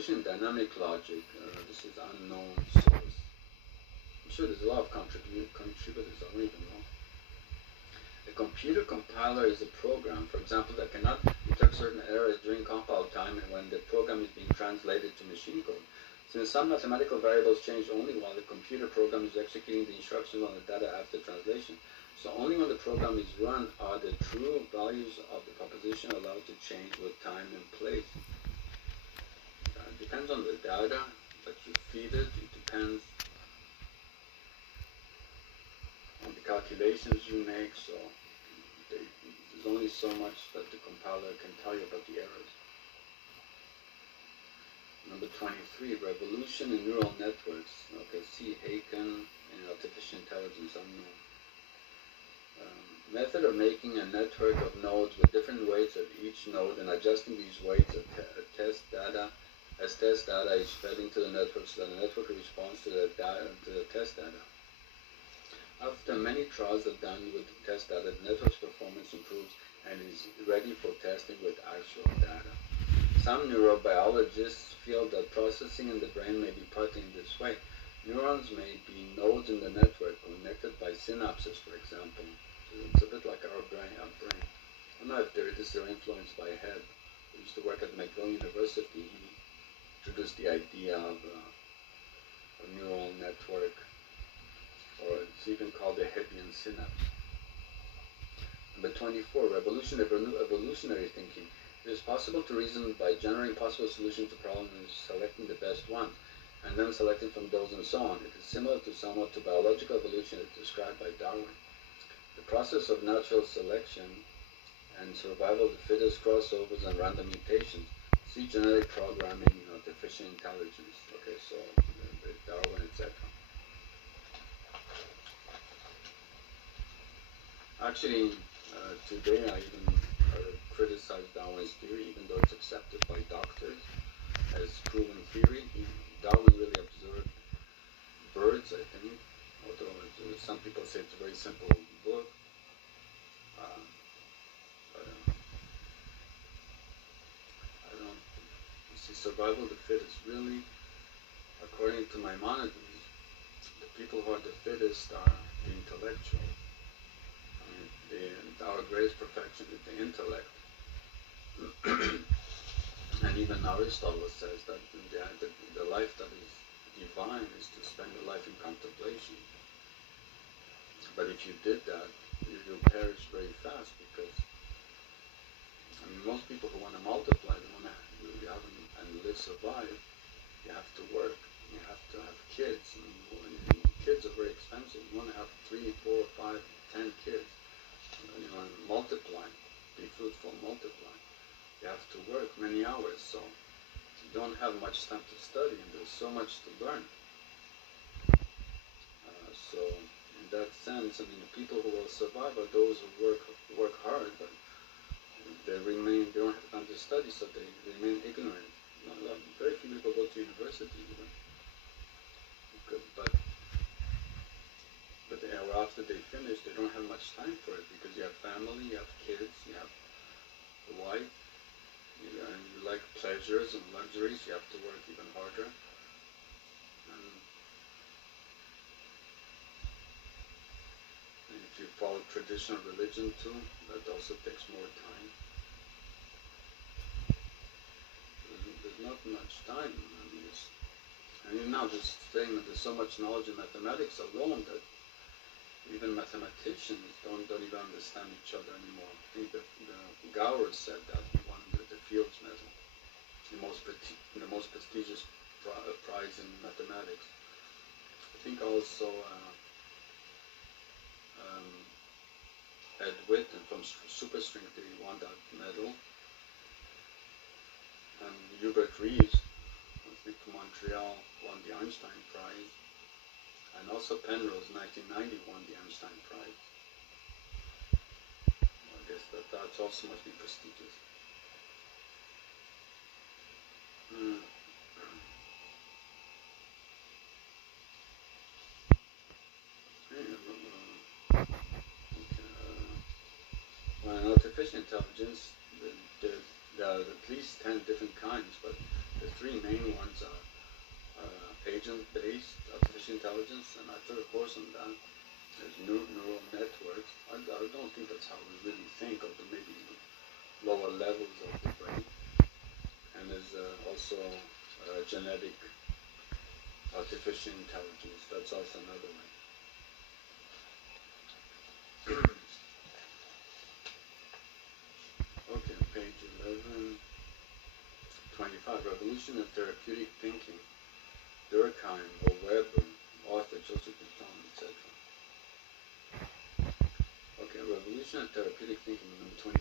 revolution in dynamic logic. This is unknown source. I'm sure there's a lot of contributors. I don't even know. A computer compiler is a program, for example, that cannot detect certain errors during compile time and when the program is being translated to machine code. Since some mathematical variables change only while the computer program is executing the instructions on the data after translation, so only when the program is run are the true values of the proposition allowed to change with time and place. It depends on the data that you feed it. It depends on the calculations you make. So there's only so much that the compiler can tell you about the errors. Number 23, revolution in neural networks. Okay, C. Haken and artificial intelligence, unknown. Method of making a network of nodes with different weights at each node and adjusting these weights as test data is fed into the network so that the network responds to the test data. After many trials are done with the test data, the network's performance improves and is ready for testing with actual data. Some neurobiologists feel that processing in the brain may be partly in this way. Neurons may be nodes in the network connected by synapses, for example. It's a bit like our brain. I don't know if this is influenced by Hebb. He used to work at McGill University. He introduced the idea of a neural network, or it's even called the Hebbian synapse. Number 24, evolutionary thinking. It is possible to reason by generating possible solutions to problems and selecting the best one, and then selecting from those and so on. It is similar somewhat to biological evolution as described by Darwin. The process of natural selection and survival of the fittest, crossovers, and random mutations. See genetic programming and artificial intelligence. Okay, so Darwin, etc. Actually, today I even criticize Darwin's theory, even though it's accepted by doctors as proven theory. Darwin really observed birds, I think, although some people say it's a very simple book. I don't. You see, survival of the fittest. Really, according to Maimonides, the people who are the fittest are the intellectual. I mean, our greatest perfection is the intellect. And even Aristotle says that the life that is divine is to spend a life in contemplation. But if you did that, you'll perish very fast because most people who want to multiply, they want to survive. You have to work. You have to have kids. And kids are very expensive. You want to have 3, 4, 5, 10 kids. And you want to multiply, be fruitful, multiply. You have to work many hours, so you don't have much time to study, and there's so much to learn. So in that sense, I mean, the people who will survive are those who work hard, but they don't have time to study, so they remain ignorant. Very few people go to university even. But after they finish, they don't have much time for it because you have family, you have kids, you have a wife, and you like pleasures and luxuries, you have to work even harder. And if you follow traditional religion too, that also takes more time. There's not much time. And even now, just saying that there's so much knowledge in mathematics alone that even mathematicians don't even understand each other anymore. I think that Gowers said that he won the Fields Medal, the most prestigious prize in mathematics. I think also Ed Whitten from Superstring Theory won that medal. And Hubert Reeves, I think from Montreal, won the Einstein Prize. And also Penrose, 1990, won the Einstein Prize. I guess that also must be prestigious. Artificial intelligence, the least 10 different kinds, but the three main ones are agent-based artificial intelligence, and I took a course on that. There's neural networks. I don't think that's how we really think of the maybe lower levels of the brain. And there's also genetic artificial intelligence. That's also another way. Okay, page 11, 25. Revolution in Therapeutic Thinking. Durkheim or Weber, author Joseph Bouton, etc. Okay, Revolution in Therapeutic Thinking, number 25.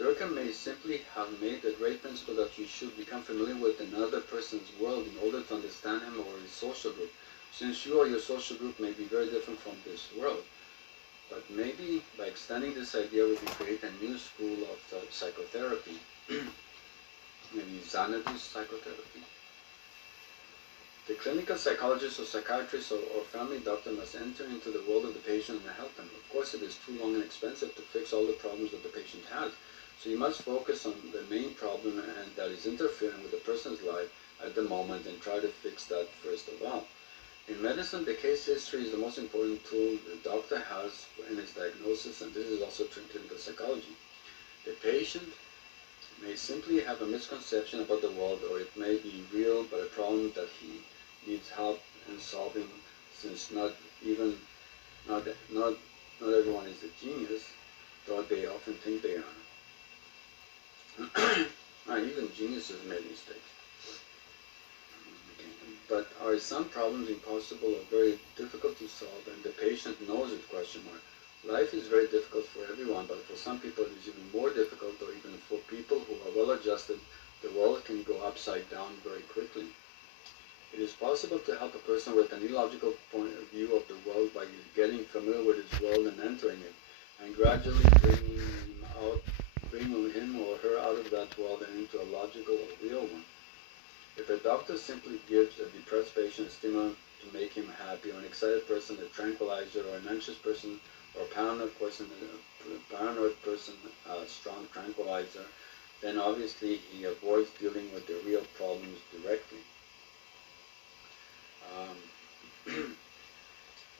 Durkheim may simply have made the great principle that you should become familiar with another person's world in order to understand him or his social group, since you or your social group may be very different from this world. But maybe by extending this idea we can create a new school of psychotherapy, maybe Xanadu psychotherapy. The clinical psychologist or psychiatrist or family doctor must enter into the world of the patient and help them. Of course, it is too long and expensive to fix all the problems that the patient has. So you must focus on the main problem and that is interfering with the person's life at the moment and try to fix that first of all. In medicine, the case history is the most important tool the doctor has in his diagnosis, and this is also true in clinical psychology. The patient may simply have a misconception about the world, or it may be real, but a problem that he needs help in solving, since not everyone is a genius, though they often think they are. Even geniuses make mistakes. But are some problems impossible or very difficult to solve, and the patient knows it, question mark. Life is very difficult for everyone, but for some people it is even more difficult, or even for people who are well adjusted, the world can go upside down very quickly. It is possible to help a person with an illogical point of view of the world by getting familiar with his world and entering it, and gradually bringing him or her out of that world and into a logical or real one. If a doctor simply gives a depressed patient a stimulant to make him happy, or an excited person a tranquilizer, or an anxious person or paranoid person a strong tranquilizer, then obviously he avoids dealing with the real problems directly.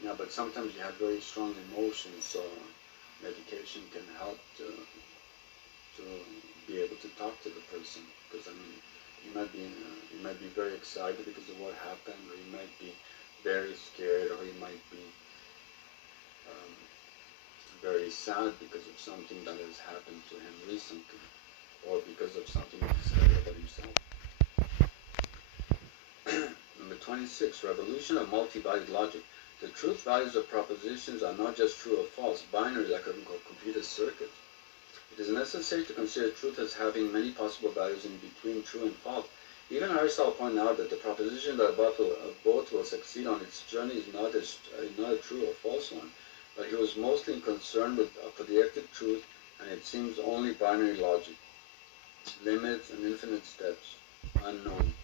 Yeah, but sometimes you have very strong emotions, so medication can help to be able to talk to the person, because I mean, you might be very excited because of what happened, or you might be very scared, or you might be very sad because of something that has happened to him recently, or because of something he said about himself. Number 26, Revolution of Multi-Valued Logic. The truth values of propositions are not just true or false, binary like a computer circuit. It is necessary to consider truth as having many possible values in between true and false. Even Aristotle pointed out that the proposition that both will succeed on its journey is not a true or false one, but he was mostly concerned with objective truth, and it seems only binary logic. Limits and infinite steps, unknown.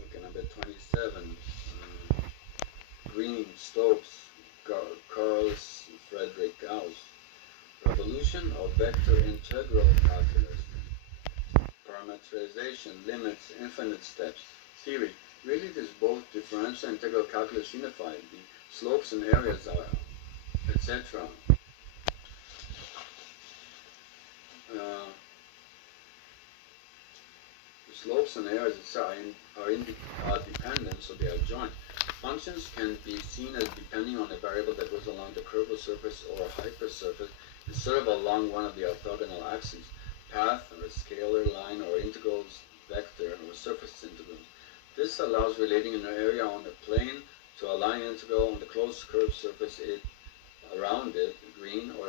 Okay, number 27. Green, Stokes, Carl Friedrich Gauss. Revolution of vector integral calculus. Parameterization, limits, infinite steps. Theory. Really it is both differential and integral calculus unified. The slopes and areas are, etc. The slopes and areas are dependent, so they are joined. Functions can be seen as depending on a variable that goes along the curved surface or hypersurface instead of along one of the orthogonal axes. Path or a scalar line or integrals, vector or surface integrals. This allows relating an area on a plane to a line integral on the closed curved surface around it, green, or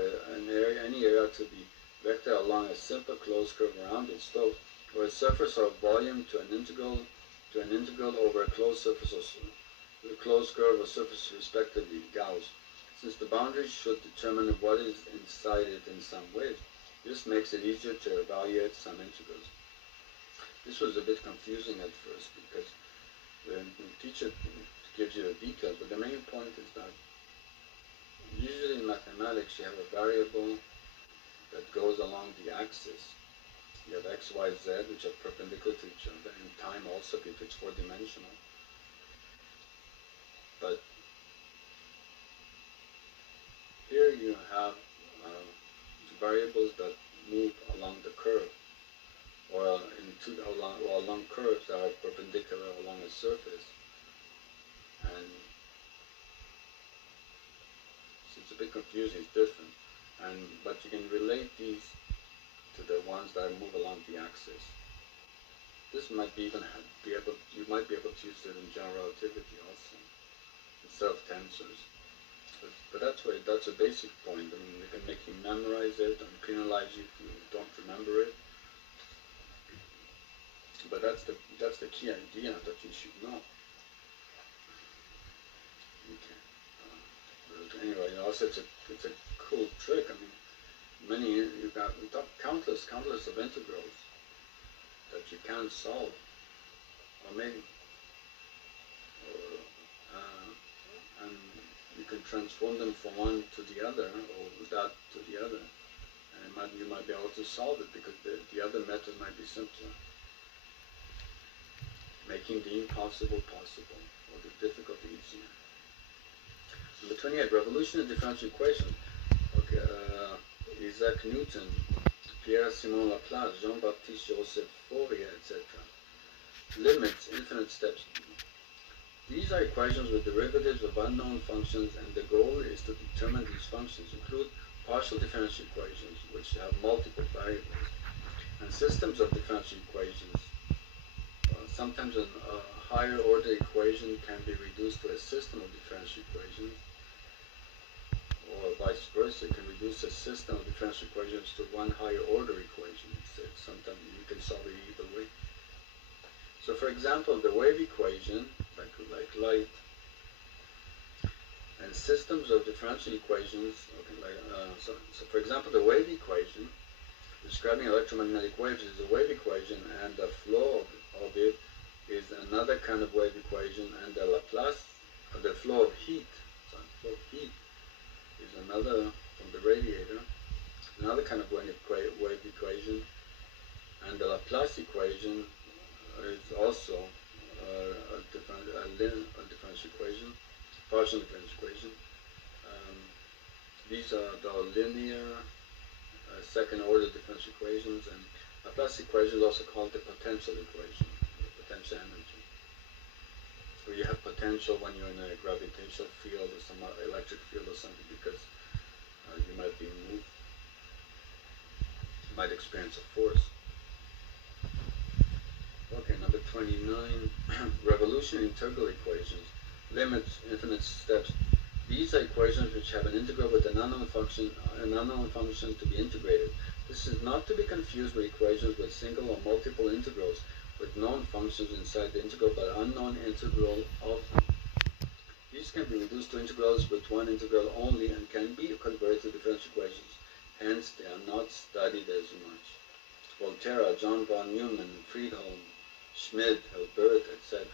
any area to be vector along a simple closed curve around it, Stokes, or a surface or volume to an integral over a closed surface or closed curve or surface respectively, Gauss. Since the boundaries should determine what is inside it in some ways, this makes it easier to evaluate some integrals. This was a bit confusing at first because the teacher gives you the details, but the main point is that Usually in mathematics you have a variable that goes along the axis. You have x, y, z, which are perpendicular to each other, and time also if it's four-dimensional. But here you have variables that move along the curve, or along curves that are perpendicular along a surface. And so it's a bit confusing, it's different. But you can relate these to the ones that move along the axis. This might be you might be able to use it in general relativity also, instead of tensors. But that's a basic point. I mean, they can make you memorize it and penalize you if you don't remember it. But that's the key idea that you should know. Okay. But anyway, also it's a cool trick. I mean, we got countless of integrals that you can't solve, or maybe, and you can transform them from one to the other, or that to the other, and you might be able to solve it because the other method might be simpler, making the impossible possible, or the difficult easier. Number 28, revolution of differential equation. Okay, Isaac Newton, Pierre-Simon Laplace, Jean-Baptiste Joseph Fourier, etc. Limits, infinite steps. These are equations with derivatives of unknown functions, and the goal is to determine these functions. Include partial differential equations, which have multiple variables, and systems of differential equations. Sometimes a higher order equation can be reduced to a system of differential equations, or vice versa. You can reduce a system of differential equations to one higher order equation. Sometimes you can solve it either way. So for example, the wave equation, like light, and systems of differential equations, okay, so for example, the wave equation, describing electromagnetic waves, is a wave equation, and the flow of it is another kind of wave equation, and the Laplace, the flow of heat is another, from the radiator, another kind of wave equation, and the Laplace equation is also a differential equation, partial differential equation. These are the linear second order differential equations, and Laplace equation is also called the potential equation, the potential energy. Where you have potential when you're in a gravitational field or some electric field or something, because you might be moved, you might experience a force. Okay, number 29, revolution integral equations, limits, infinite steps. These are equations which have an integral with an unknown function to be integrated. This is not to be confused with equations with single or multiple integrals with known functions inside the integral but unknown integral of them. These can be reduced to integrals with one integral only and can be converted to differential equations. Hence, they are not studied as much. Volterra, John von Neumann, Friedholm, Schmidt, Hilbert, etc.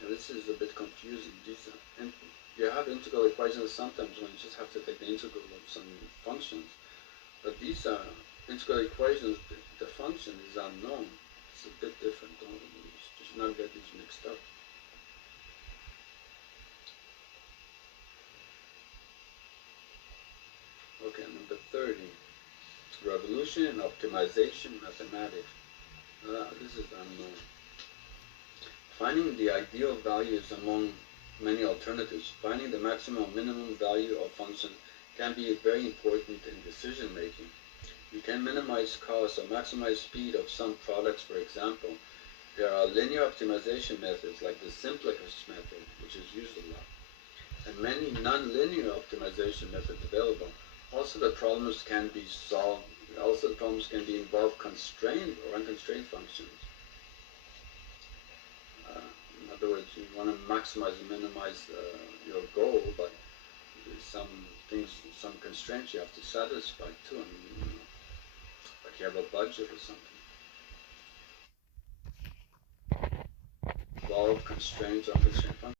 Now this is a bit confusing. You have integral equations sometimes when you just have to take the integral of some functions, but these are integral equations, the function is unknown. It's a bit different. You should not get these mixed up. Okay, number 30, revolution in optimization mathematics. This is unknown. Finding the ideal values among many alternatives, finding the maximum or minimum value of functions can be very important in decision making. You can minimize costs or maximize speed of some products. For example, there are linear optimization methods like the simplex method, which is used a lot, and many non-linear optimization methods available. Also, the problems can be solved. Also, the problems can be involve constrained or unconstrained functions. In other words, you want to maximize and minimize your goal, but there's some things, some constraints you have to satisfy too. I mean, like you have a budget or something. Involve constraints or unconstrained functions.